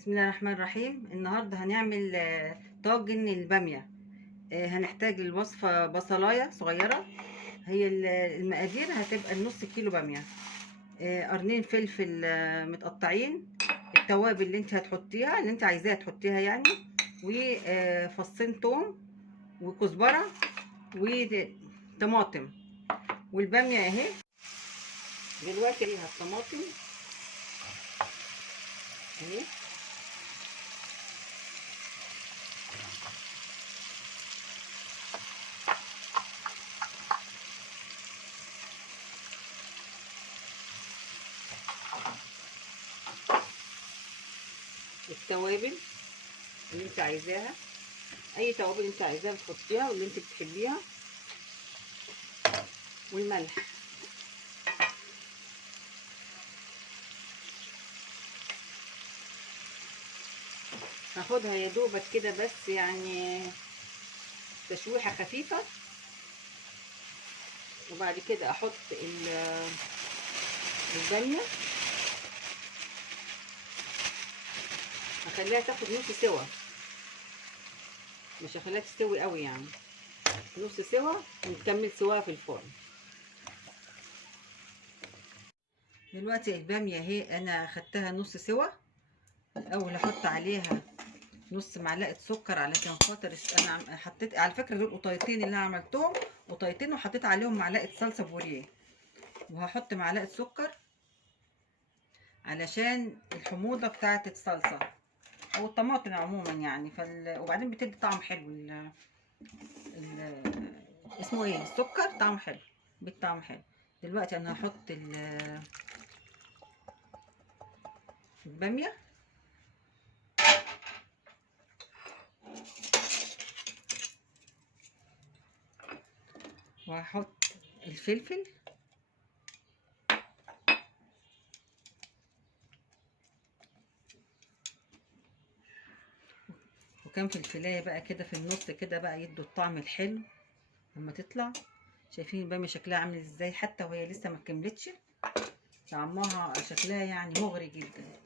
بسم الله الرحمن الرحيم. النهارده هنعمل طاجن الباميه. هنحتاج الوصفه بصلايه صغيره. هي المقادير هتبقى نص كيلو باميه، قرنين فلفل متقطعين، التوابل اللي انت هتحطيها اللي انت عايزاها تحطيها يعني، وفصين توم وكزبره وطماطم، والباميه اهي. دلوقتي ليها الطماطم اهي، التوابل اللي انت عايزاها، اي توابل انت عايزاها بتحطيها واللي انت بتحبيها، والملح. هاخدها يا دوبك كده بس يعني تشويحه خفيفه، وبعد كده احط الباميه، هخليها تاخد نص سوا، مش هخليها تستوي قوي يعني، نص سوا ونكمل سواها في الفرن. دلوقتي الباميه اهي انا خدتها نص سوا. الاول احط عليها نص معلقه سكر علشان خاطر انا حطيت على فكره دول قطيتين اللي انا عملتهم قطيتين، وحطيت عليهم معلقه صلصه بوريه، وهحط معلقه سكر علشان الحموضه بتاعه الصلصه او الطماطم عموما يعني. وبعدين بتدي طعم حلو ال... اسمه ايه، السكر طعمه حلو، بيدي طعم حلو. دلوقتي انا هحط الباميه، وهحط الفلفل، وكام فلفلايه بقى كده في النص كده بقى يدوا الطعم الحلو لما تطلع. شايفين الباميه شكلها عامل ازاي حتى وهي لسه ما كملتش، طعمها شكلها يعني مغري جدا.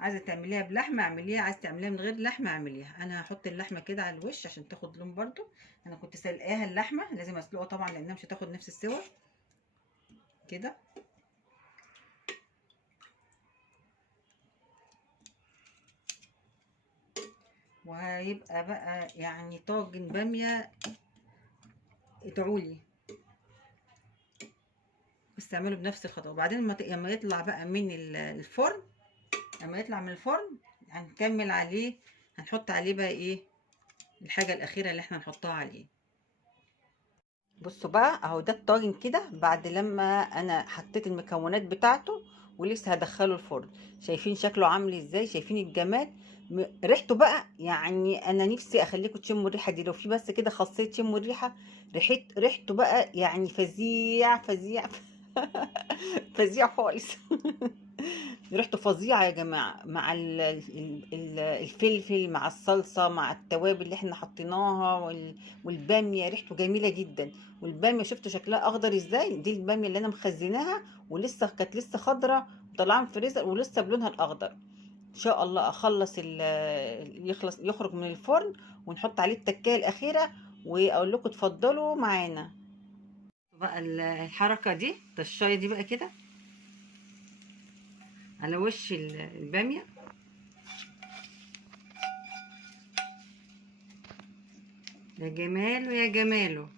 عايزه تعمليها بلحمه اعمليها، عايزه تعمليها من غير لحمه اعمليها. انا هحط اللحمه كده على الوش عشان تاخد لون برضو. انا كنت سلقاها اللحمه، لازم اسلقها طبعا لانها مش هتاخد نفس السوا كده. وهيبقى بقى يعني طاجن باميه، ادعولي بس تعمله بنفس الخطوه. وبعدين لما يطلع بقى من الفرن، لما يطلع من الفرن هنكمل عليه، هنحط عليه بقى ايه الحاجه الاخيره اللي احنا نحطها عليه. بصوا بقى اهو ده الطاجن كده بعد لما انا حطيت المكونات بتاعته ولسه هدخله الفرن. شايفين شكله عامل ازاي، شايفين الجمال، ريحته بقى يعني انا نفسي اخليكم تشموا الريحه دي. لو في بس كده خاصيه تشموا الريحه، ريحته بقى يعني فظيع فظيع فظيع خالص ريحته فظيعه يا جماعه، مع الفلفل مع الصلصه مع التوابل اللي احنا حطيناها والباميه ريحته جميله جدا. والباميه شفتوا شكلها اخضر ازاي، دي الباميه اللي انا مخزناها ولسه كانت لسه خضره وطلعها من الفريزر ولسه بلونها الاخضر. ان شاء الله اخلص يخرج من الفرن ونحط عليه التكايه الاخيره واقول لكم اتفضلوا معانا بقى. الحركه دي الطشايه دي بقى كده على وش الباميه، يا جماله يا جماله.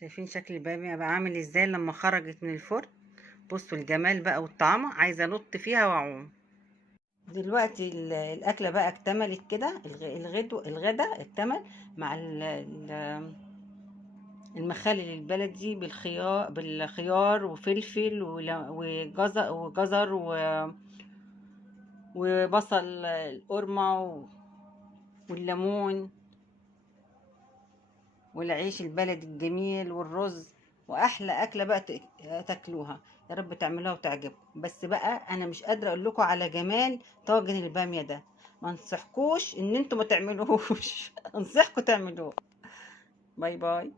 شايفين شكل الباميه بقى عامل ازاي لما خرجت من الفرن؟ بصوا الجمال بقى والطعمه، عايزه انط فيها واعوم. دلوقتي الاكله بقى اكتملت كده، الغدا اكتمل مع المخلل البلدي بالخيار وفلفل وجزر وبصل القرمه والليمون والعيش البلدي الجميل والرز. واحلى اكله بقى تاكلوها. يا رب تعملوها وتعجبكم. بس بقى انا مش قادره اقول لكم على جمال طاجن الباميه ده، ما انصحكوش ان انتوا ما تعملوهوش انصحكم تعملوه. باي باي.